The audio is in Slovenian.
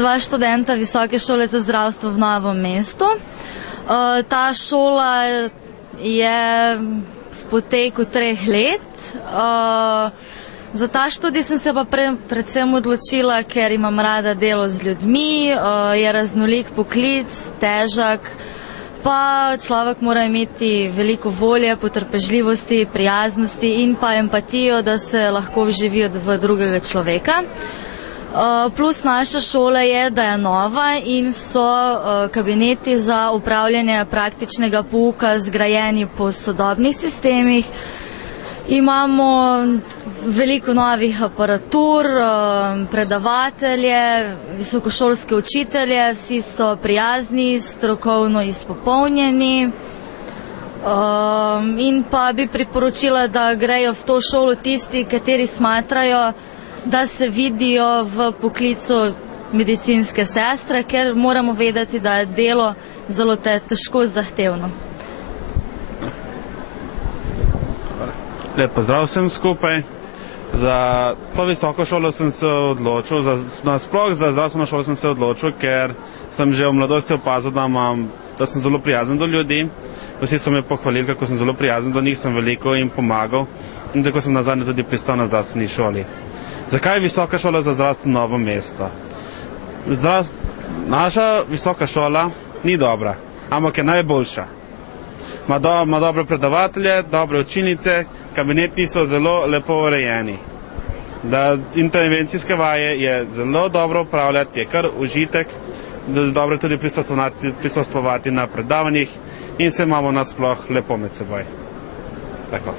Sva študenta Visoke šole za zdravstvo v Novem mestu. Ta šola je v poteku 3 let. Za ta študij sem se pa predvsem odločila, ker imam rada delo z ljudmi, je raznolik poklic, težak, pa človek mora imeti veliko volje, potrpežljivosti, prijaznosti in pa empatijo, da se lahko vživi v drugega človeka. Plus naša šola je, da je nova in so kabineti za upravljanje praktičnega pouka zgrajeni po sodobnih sistemih. Imamo veliko novih aparatur, predavatelje, visokošolske učitelje, vsi so prijazni, strokovno izpopolnjeni. In pa bi priporočila, da grejo v to šolo tisti, kateri smatrajo, da se vidijo v poklicu medicinske sestre, ker moramo vedeti, da je delo zelo težko zahtevno. Lep pozdrav vsem skupaj. Za to visoko šolo sem se odločil, nasploh za zdravstveno šolo sem se odločil, ker sem že v mladosti opazil, da sem zelo prijazen do ljudi. Vsi so me pohvalili, kako sem zelo prijazen do njih, sem veliko jim pomagal in tako sem nazadnje tudi pristal na zdravstveni šoli. Zakaj je Visoka šola za zdravstvo Novo mesto? Naša visoka šola ni dobra, ampak je najboljša. Ima dobre predavatelje, dobre učilnice, kabineti so zelo lepo urejeni. Intervencijske vaje je zelo dobro upravljati, je kar užitek, dobro tudi prisostvovati na predavanjih in se imamo nasploh lepo med seboj. Tako.